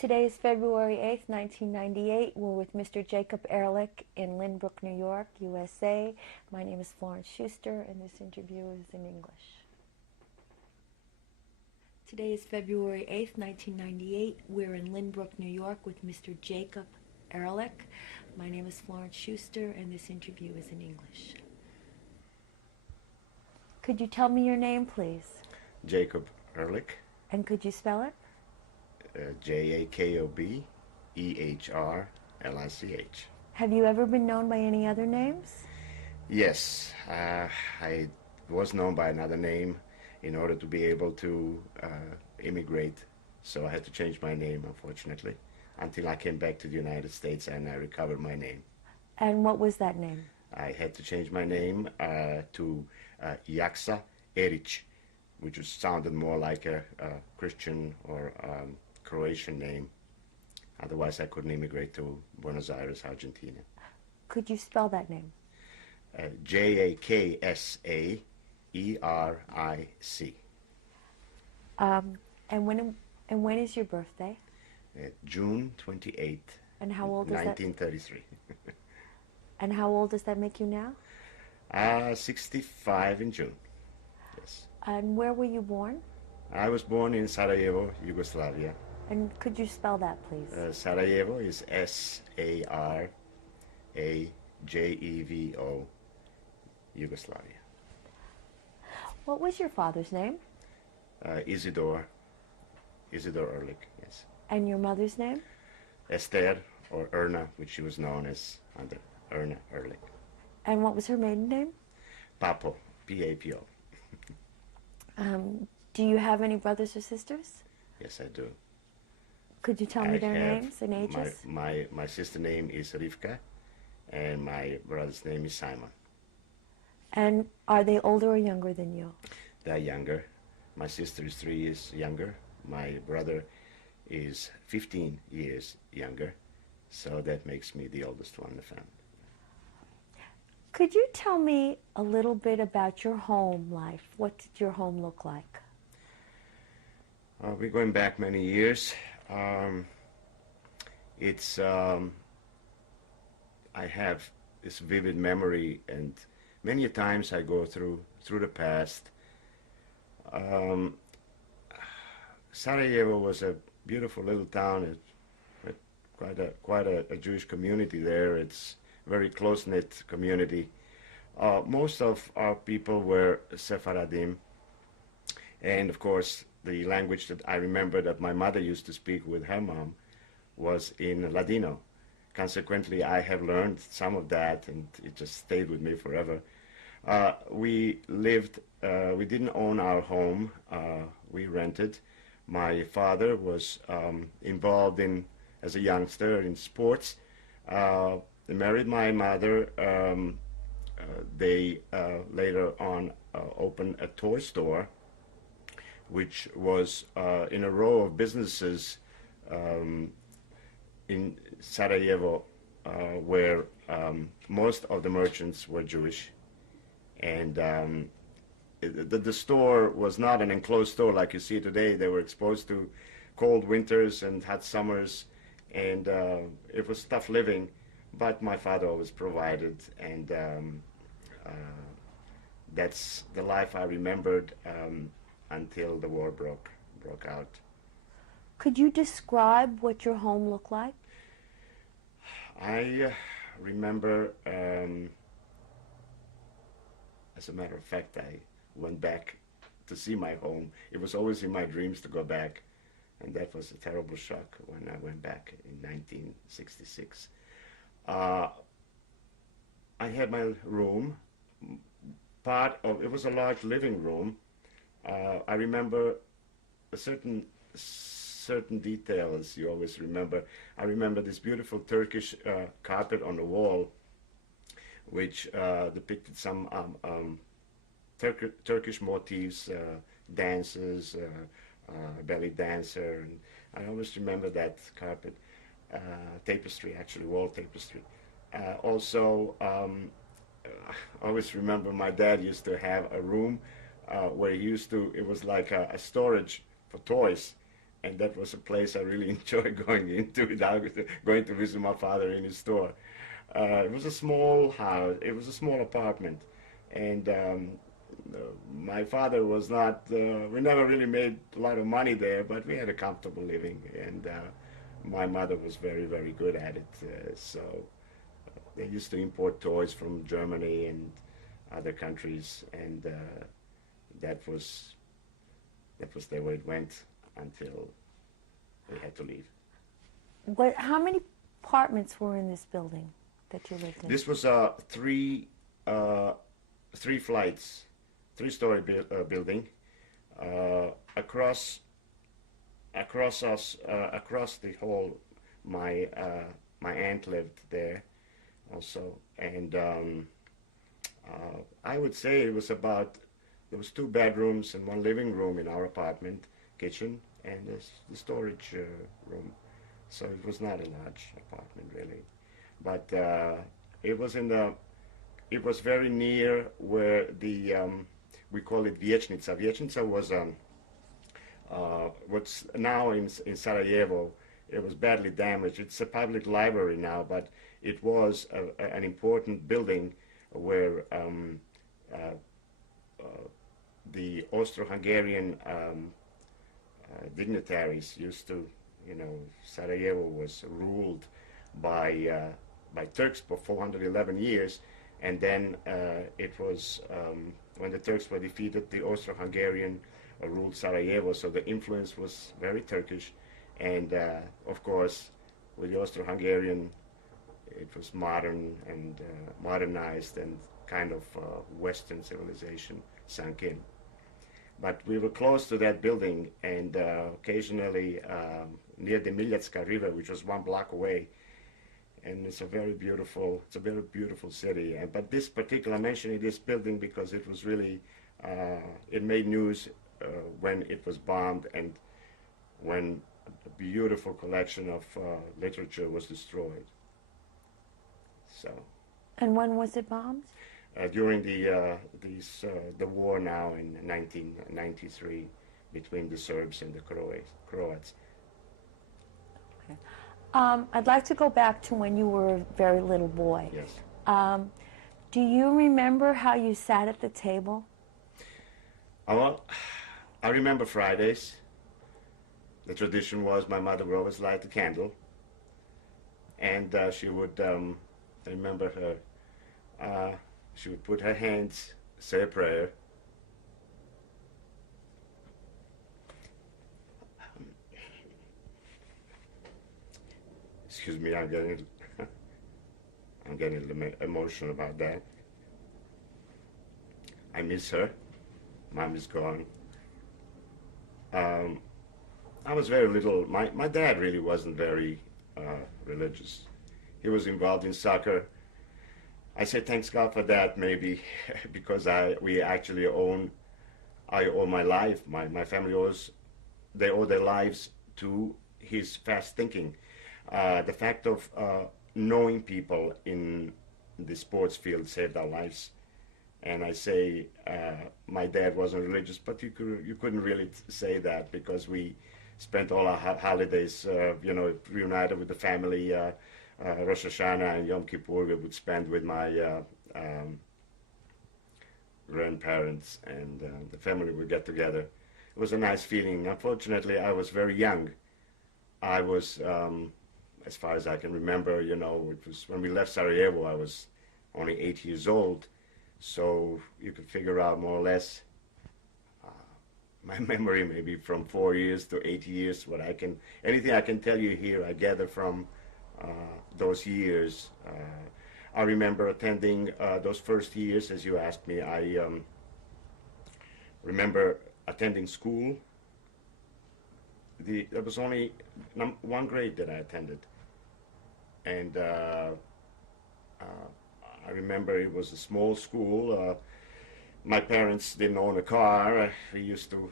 Today is February 8th, 1998. We're with Mr. Jakob Ehrlich in Lynbrook, New York, USA. My name is Florence Schuster, and this interview is in English. Today is February 8th, 1998. We're in Lynbrook, New York with Mr. Jakob Ehrlich. My name is Florence Schuster, and this interview is in English. Could you tell me your name, please? Jakob Ehrlich. And could you spell it? Jakob Ehrlich. Have you ever been known by any other names? Yes, I was known by another name in order to be able to immigrate, so I had to change my name, unfortunately, until I came back to the United States and I recovered my name. And what was that name? I had to change my name to Jakob Ehrlich, which sounded more like a Christian or Croatian name. Otherwise, I couldn't immigrate to Buenos Aires, Argentina. Could you spell that name? Jaksaeric. And when is your birthday? June 28th, And how old is that? 1933. And how old does that make you now? 65 in June. Yes. And where were you born? I was born in Sarajevo, Yugoslavia. And could you spell that, please? Sarajevo is Sarajevo, Yugoslavia. What was your father's name? Isidor Ehrlich, yes. And your mother's name? Esther, or Erna, which she was known as under Erna Ehrlich. And what was her maiden name? Papo, P-A-P-O. Do you have any brothers or sisters? Yes, I do. Could you tell me their names and ages? My sister's name is Rivka, and my brother's name is Simon. And are they older or younger than you? They're younger. My sister is 3 years younger. My brother is 15 years younger. So that makes me the oldest one in the family. Could you tell me a little bit about your home life? What did your home look like? We're going back many years. I have this vivid memory, and many times I go through the past. Sarajevo was a beautiful little town. It quite a Jewish community there. It's a very close-knit community. Most of our people were Sephardim, and of course the language that I remember that my mother used to speak with her mom was in Ladino. Consequently, I have learned some of that, and it just stayed with me forever. We didn't own our home. We rented. My father was involved as a youngster in sports. They married my mother. They later on opened a toy store, which was in a row of businesses in Sarajevo, where most of the merchants were Jewish. And the store was not an enclosed store like you see today. They were exposed to cold winters and hot summers, and it was tough living, but my father always provided, and that's the life I remembered until the war broke out. Could you describe what your home looked like? I remember, as a matter of fact, I went back to see my home. It was always in my dreams to go back, and that was a terrible shock when I went back in 1966. I had my room. It was a large living room. I remember a certain details you always remember. I remember this beautiful Turkish carpet on the wall, which depicted some Turkish motifs, dances, belly dancer, and I always remember that carpet, tapestry, actually wall tapestry. Also, I always remember my dad used to have a room where he used to, it was like a storage for toys, and that was a place I really enjoyed going into without going to visit my father in his store. It was a small house. It was a small apartment, and my father was not. We never really made a lot of money there, but we had a comfortable living, and my mother was very, very good at it. So they used to import toys from Germany and other countries, and that was the way it went until we had to leave. How many apartments were in this building that you lived in? This was three flights, three-story building. Across the hall, my aunt lived there also, and I would say it was about. There was 2 bedrooms and 1 living room in our apartment, kitchen, and the storage room. So it was not a large apartment really, but it was very near where the we call it Vijećnica. Vijećnica was what's now in Sarajevo. It was badly damaged. It's a public library now, but it was an important building where the Austro-Hungarian dignitaries used to, Sarajevo was ruled by Turks for 411 years, and then it was when the Turks were defeated, the Austro-Hungarian ruled Sarajevo, so the influence was very Turkish, and of course, with the Austro-Hungarian, it was modern and modernized, and kind of Western civilization sunk in. But we were close to that building, and occasionally near the Miljacka River, which was 1 block away, and it's a very beautiful city. But this particular, I'm mentioning this building because it was really, it made news when it was bombed and when a beautiful collection of literature was destroyed. So. And when was it bombed? During the war now in 1993 between the Serbs and the Croats. Okay. I'd like to go back to when you were a very little boy. Yes. Do you remember how you sat at the table? Well, I remember Fridays. The tradition was my mother would always light a candle, and she would, I remember her, she would put her hands, say a prayer. Excuse me, I'm getting a little emotional about that. I miss her. Mom is gone. I was very little. My dad really wasn't very religious. He was involved in soccer. I say thanks God for that, maybe, because I owe my life. My family they owe their lives to his fast thinking. The fact of knowing people in the sports field saved our lives. And I say my dad wasn't religious, but you couldn't really say that because we spent all our holidays, reunited with the family. Rosh Hashanah and Yom Kippur we would spend with my grandparents, and the family would get together. It was a nice feeling. Unfortunately, I was very young. I was, as far as I can remember, it was when we left Sarajevo, I was only 8 years old. So you could figure out more or less my memory, maybe from 4 years to 8 years. Anything I can tell you here, I gather from those years. I remember attending those first years, as you asked me. I remember attending school. There was only 1 grade that I attended, and I remember it was a small school. My parents didn't own a car. They used to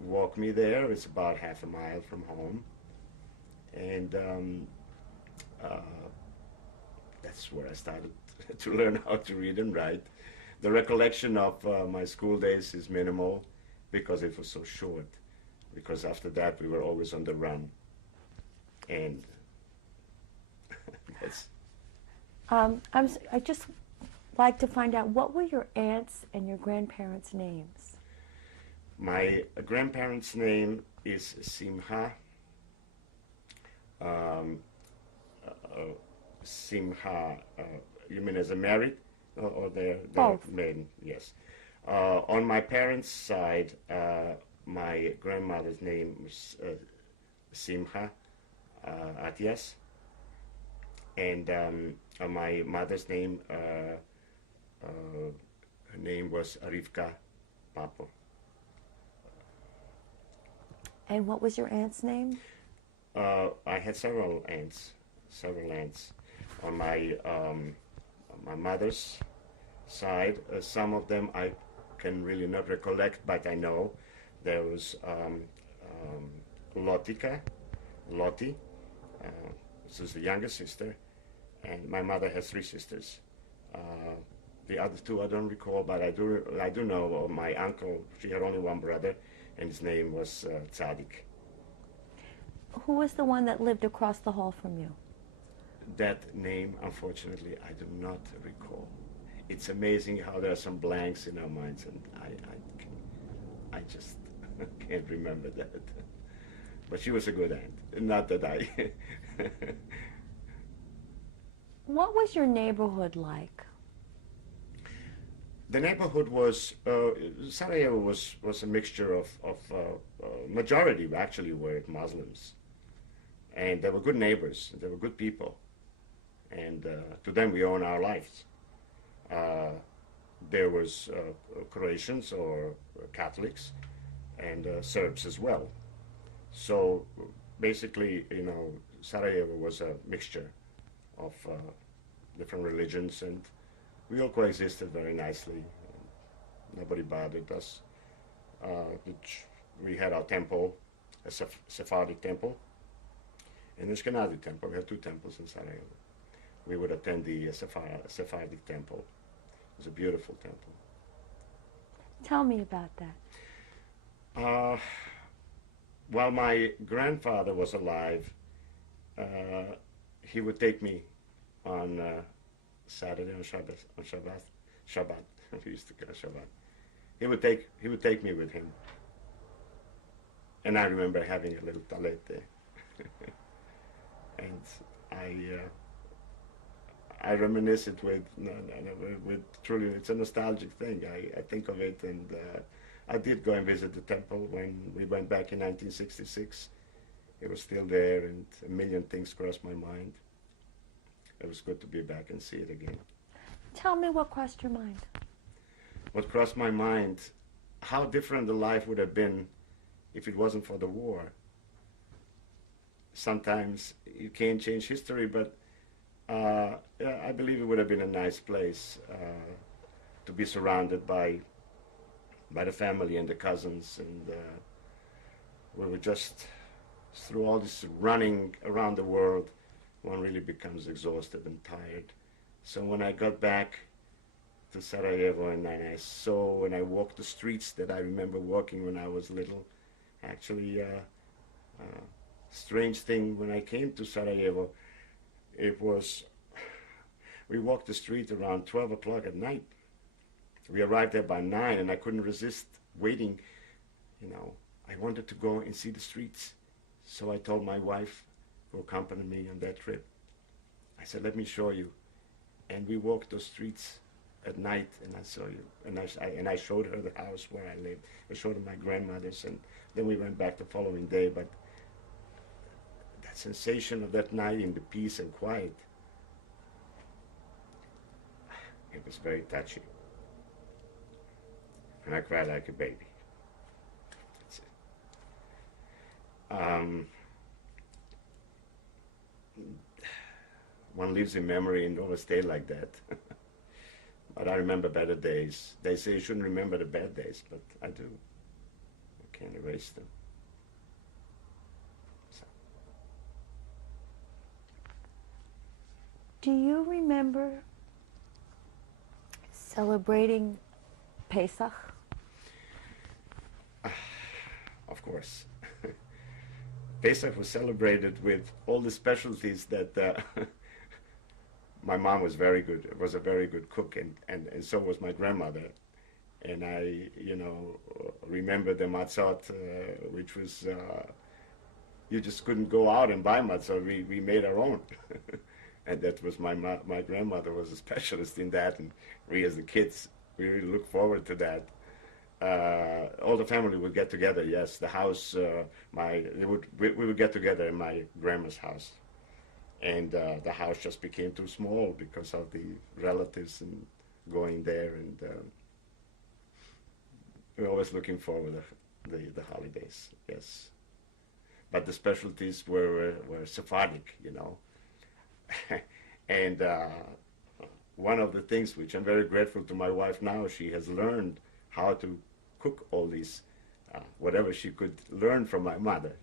walk me there. It's about half a mile from home, and that's where I started to learn how to read and write. The recollection of my school days is minimal because it was so short. because after that we were always on the run. And that's I just like to find out, what were your aunts and your grandparents' names? my grandparents' name is Simha. Um, Simha, you mean as a married or their Both. maiden? Yes. On my parents' side, my grandmother's name was Simha Atias, and on my mother's name, her name was Rivka Papo. And what was your aunt's name? I had several aunts, several aunts. On my mother's side, some of them I can really not recollect, but I know there was Lotika, Loti. This is the younger sister, and my mother has three sisters. The other two I don't recall, but I do know my uncle. She had only one brother, and his name was Tzadik. Who was the one that lived across the hall from you? That name, unfortunately, I do not recall. It's amazing how there are some blanks in our minds, and I just can't remember that. But she was a good aunt. Not that I. What was your neighborhood like? The neighborhood was Sarajevo was a mixture of majority actually were Muslims, and they were good neighbors. They were good people, and to them we owe our lives. There was Croatians or Catholics, and Serbs as well. So basically, Sarajevo was a mixture of different religions, and we all coexisted very nicely. Nobody bothered us. We had our temple, a Sephardic temple, and a Ashkenazi temple. We had two temples in Sarajevo. We would attend the Sephardic temple. It was a beautiful temple. Tell me about that. While my grandfather was alive, he would take me on Saturday, on Shabbat. We used to go Shabbat. He would take me with him, and I remember having a little talet there, and I reminisce it with truly, it's a nostalgic thing. I think of it, and I did go and visit the temple when we went back in 1966. It was still there, and a million things crossed my mind. It was good to be back and see it again. Tell me what crossed your mind. What crossed my mind, how different the life would have been if it wasn't for the war. Sometimes you can't change history, but I believe it would have been a nice place to be surrounded by the family and the cousins, and we were just through all this running around the world, one really becomes exhausted and tired. So when I got back to Sarajevo and I walked the streets that I remember walking when I was little, actually strange thing, when I came to Sarajevo, it was, we walked the street around 12 o'clock at night. We arrived there by 9, and I couldn't resist waiting. I wanted to go and see the streets. So I told my wife, who accompanied me on that trip, I said, let me show you. And we walked those streets at night, and I saw you. And I showed her the house where I lived. I showed her my grandmother's, and then we went back the following day. But that sensation of that night in the peace and quiet, it was very touching. And I cried like a baby. That's it. One lives in memory and always stay like that. But I remember better days. They say you shouldn't remember the bad days, but I do. I can't erase them. So. Do you remember celebrating Pesach? Of course. Pesach was celebrated with all the specialties that my mom was very good, was a very good cook, and so was my grandmother. And I, remember the matzot, which was, you just couldn't go out and buy matzot. We made our own. And that was my grandmother was a specialist in that, and we as the kids, we really look forward to that. All the family would get together. Yes, the house, we would get together in my grandma's house, and the house just became too small because of the relatives and going there, and we're always looking forward to the holidays. Yes, but the specialties were Sephardic, and one of the things which I'm very grateful to my wife now, she has learned how to cook all these, whatever she could learn from my mother,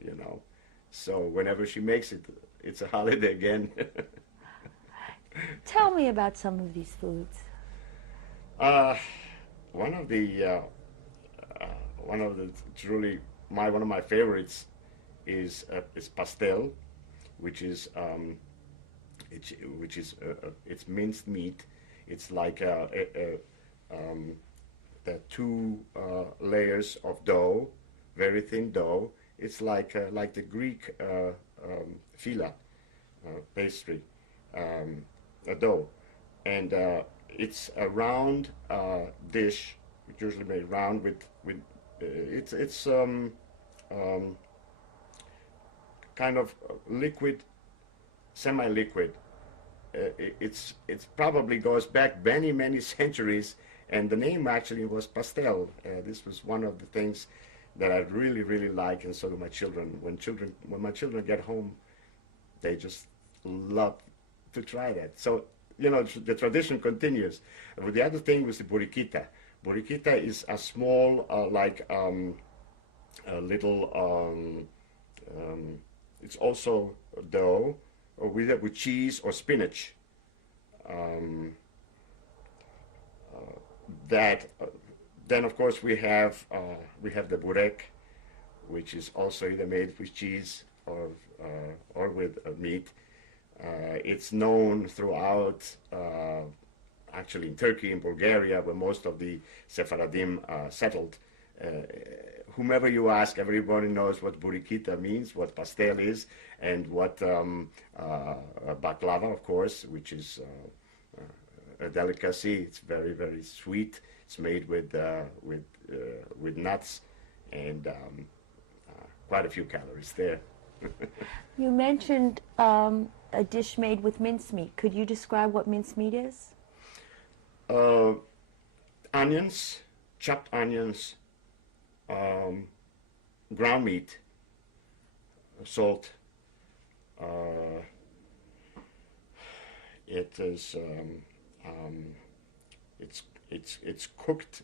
So whenever she makes it, it's a holiday again. Tell me about some of these foods. One of the truly one of my favorites is pastel, which is it's minced meat. It's like the two layers of dough, very thin dough. It's like the Greek fila pastry dough, and it's a round dish, usually made round with it's kind of liquid, semi-liquid. It's probably goes back many centuries. And the name actually was pastel. This was one of the things that I really like, and so do my children. When my children get home, they just love to try that. So the tradition continues. The other thing was the burriquita. Burriquita is a small, a little. It's also dough, or with cheese or spinach. Then of course we have the burek, which is also either made with cheese or with meat. It's known throughout, actually in Turkey, in Bulgaria, where most of the Sephardim settled. Whomever you ask, everybody knows what burikita means, what pastel is, and what baklava, of course, which is a delicacy. It's very sweet. It's made with nuts, and quite a few calories there. You mentioned a dish made with mincemeat. Could you describe what mincemeat is? Onions, chopped onions, ground meat, salt. It is it's cooked,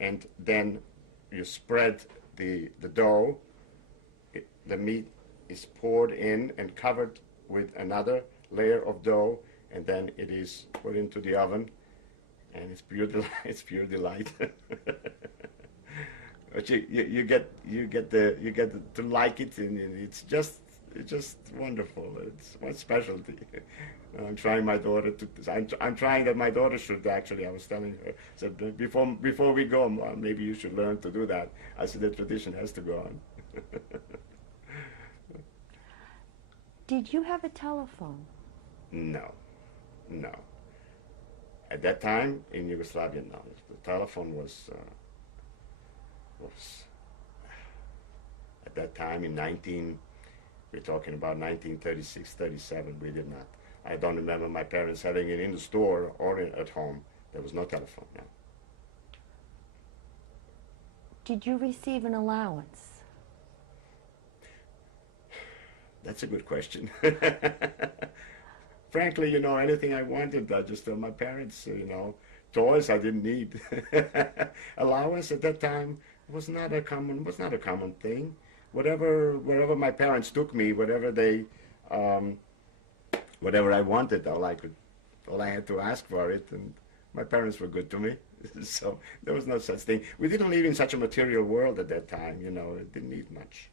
and then you spread the dough. The meat is poured in and covered with another layer of dough, and then it is put into the oven, and it's pure delight. It's pure delight. But you get to like it, and it's just wonderful. It's my specialty. I'm trying my daughter to. I'm trying that my daughter should actually. I was telling her, said before we go, Mom, maybe you should learn to do that. I said the tradition has to go on. Did you have a telephone? No. At that time in Yugoslavia, no. The telephone was at that time we're talking about 1936, 37. We did not. I don't remember my parents having it in the store or at home. There was no telephone. No. Did you receive an allowance? That's a good question. Frankly, anything I wanted, I just told my parents, toys I didn't need. Allowance at that time was not a common thing. Wherever my parents took me, whatever I wanted, all I had to ask for it, and my parents were good to me. So there was no such thing. We didn't live in such a material world at that time, it didn't need much.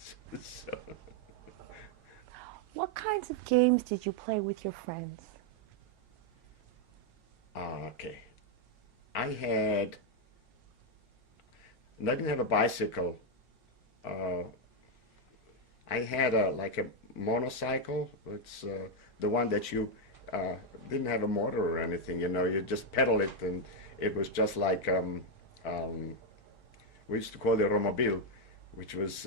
So, What kinds of games did you play with your friends? okay. I had, I didn't have a bicycle. Uh, I had a like a motorcycle. It's the one that you uh, didn't have a motor or anything. You know, you just pedal it, and it was just like um, we used to call it romobile, which was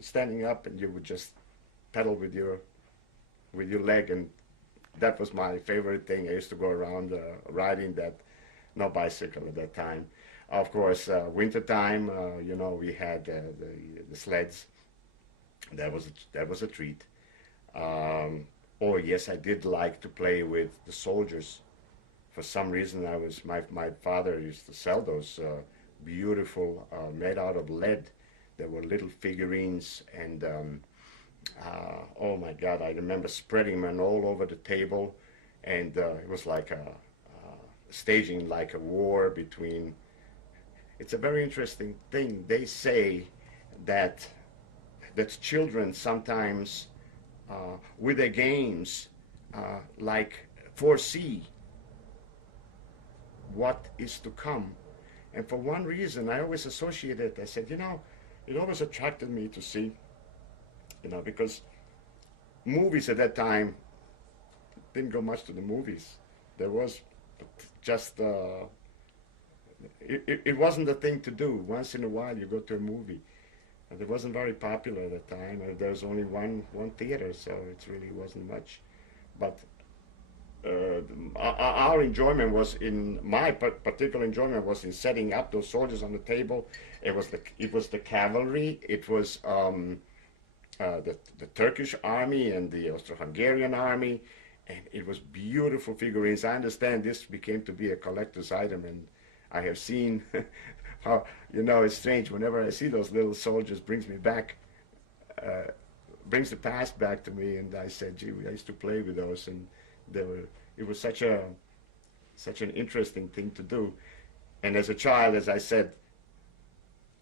standing up, and you would just pedal with your leg, and that was my favorite thing. I used to go around riding that, no bicycle at that time. Of course, winter time, you know, we had the sleds. That was a treat. Oh yes, I did like to play with the soldiers. For some reason, my father used to sell those beautiful made out of lead. There were little figurines, and oh my God, I remember spreading them all over the table, and it was like a staging like a war between. It's a very interesting thing. They say that children sometimes with their games like foresee what is to come. And for one reason, I always associated. I said, you know, it always attracted me to see, you know, because movies at that time didn't go much to the movies. There was just it wasn't the thing to do. Once in a while, you go to a movie, and it wasn't very popular at the time. And there was only one theater, so it really wasn't much. But our enjoyment was in my particular enjoyment was in setting up those soldiers on the table. It was the cavalry. It was the Turkish army and the Austro-Hungarian army, and it was beautiful figurines. I understand this became to be a collector's item, and I have seen how, you know, it's strange. Whenever I see those little soldiers, brings me back, brings the past back to me, and I said, gee, I used to play with those, and it was such an interesting thing to do. And as a child, as I said,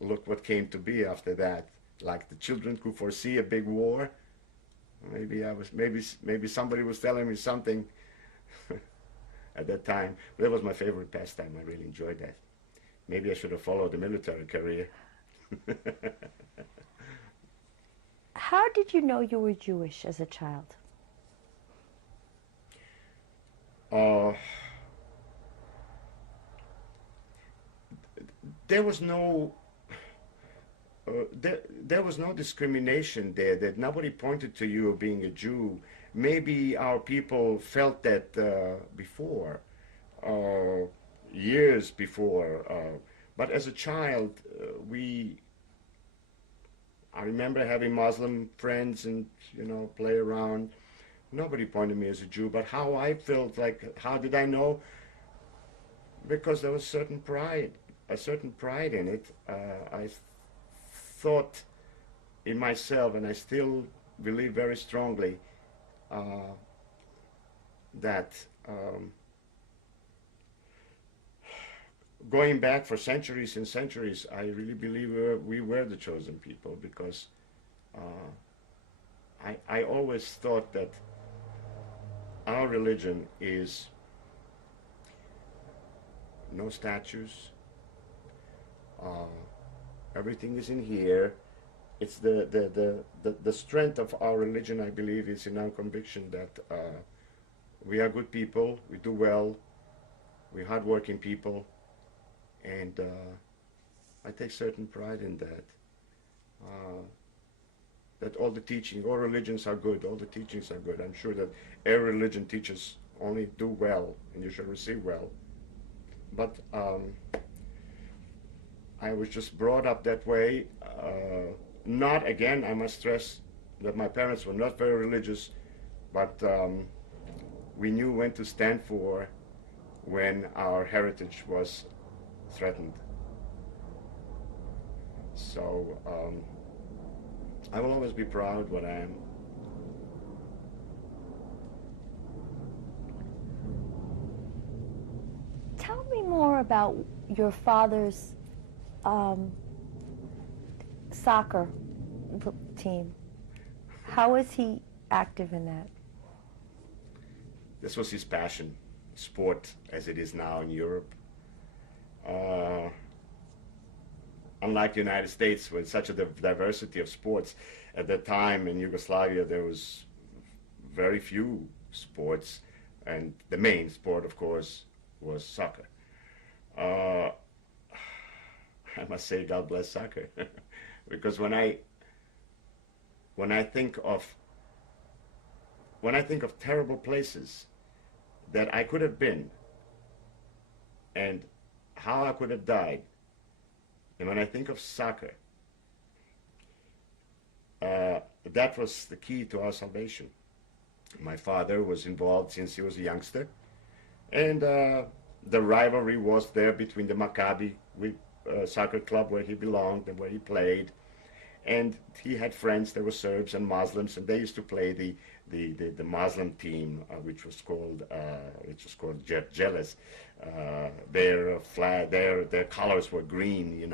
look what came to be after that. Like the children could foresee a big war. Maybe somebody was telling me something at that time. But that was my favorite pastime. I really enjoyed that. Maybe I should have followed the military career. How did you know you were Jewish as a child? There was no there was no discrimination there, that nobody pointed to you being a Jew. Maybe our people felt that before, years before. But as a child, I remember having Muslim friends and, you know, play around. Nobody pointed me as a Jew, but how I felt, like, how did I know? Because there was a certain pride in it. I thought in myself, and I still believe very strongly that going back for centuries and centuries, I really believe we were the chosen people, because I always thought that our religion is no statues. Everything is in here. It's the strength of our religion, I believe, is in our conviction that we are good people, we do well, we're hardworking people, and I take certain pride in that. That all religions are good, all the teachings are good. I'm sure that every religion teaches only do well, and you should receive well. But I was just brought up that way. Not, again, I must stress that my parents were not very religious, but we knew when to stand for when our heritage was threatened. So I will always be proud what I am. Tell me more about your father's soccer team. How was he active in that? This was his passion, sport as it is now in Europe. Unlike the United States, with such a diversity of sports, at that time in Yugoslavia there was very few sports, and the main sport, of course, was soccer. I must say, God bless soccer, because when I think of terrible places that I could have been and how I could have died, and when I think of soccer, that was the key to our salvation. My father was involved since he was a youngster, and the rivalry was there between the Maccabi soccer club where he belonged and where he played, and he had friends that were Serbs and Muslims, and they used to play the Muslim team, which was called Jealous. Their flag, their colors were green, and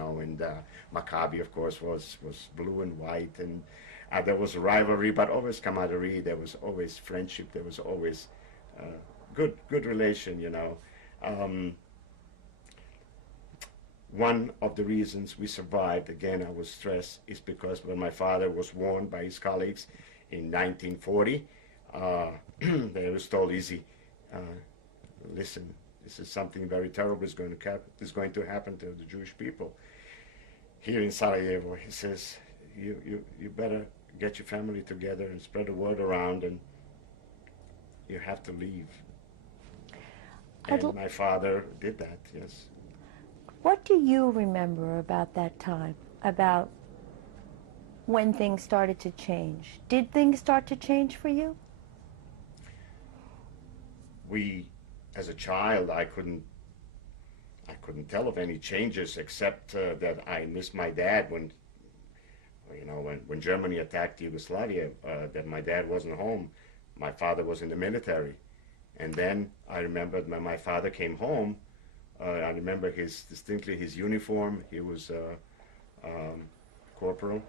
Maccabi, of course, was blue and white, and there was a rivalry, but always camaraderie. There was always friendship. There was always good relation, One of the reasons we survived, again, I will stress, is because when my father was warned by his colleagues in 1940, they was told, easy, listen, this is something very terrible is going to happen to the Jewish people. Here in Sarajevo, he says, you better get your family together and spread the word around, and you have to leave. And my father did that, yes. What do you remember about that time, about when things started to change? Did things start to change for you? As a child, I couldn't tell of any changes except that I missed my dad when Germany attacked Yugoslavia, that my dad wasn't home. My father was in the military. And then I remembered when my father came home, I remember distinctly his uniform. He was corporal.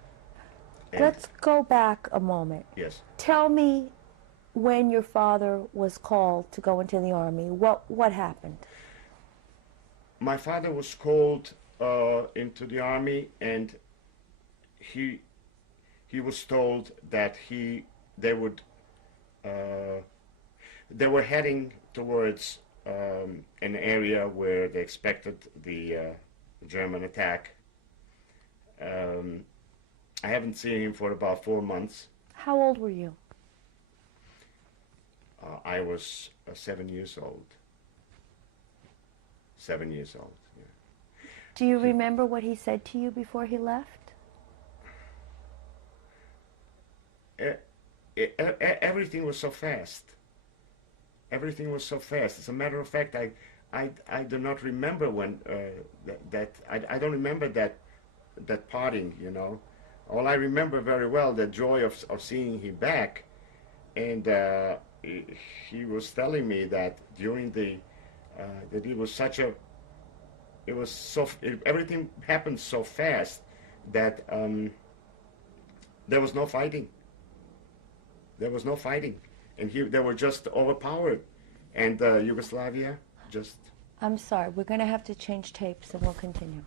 Let's go back a moment. Yes. Tell me when your father was called to go into the army. What happened? My father was called into the army, and he was told that they were heading towards an area where they expected the German attack. I haven't seen him for about 4 months. How old were you? I was 7 years old. 7 years old, yeah. Do you remember what he said to you before he left? Everything was so fast. Everything was so fast. As a matter of fact, I do not remember when I don't remember that parting. All I remember very well the joy of seeing him back, and he was telling me that during that it was such a everything happened so fast that there was no fighting. There was no fighting. And they were just overpowered. And Yugoslavia just... I'm sorry, we're going to have to change tapes and we'll continue.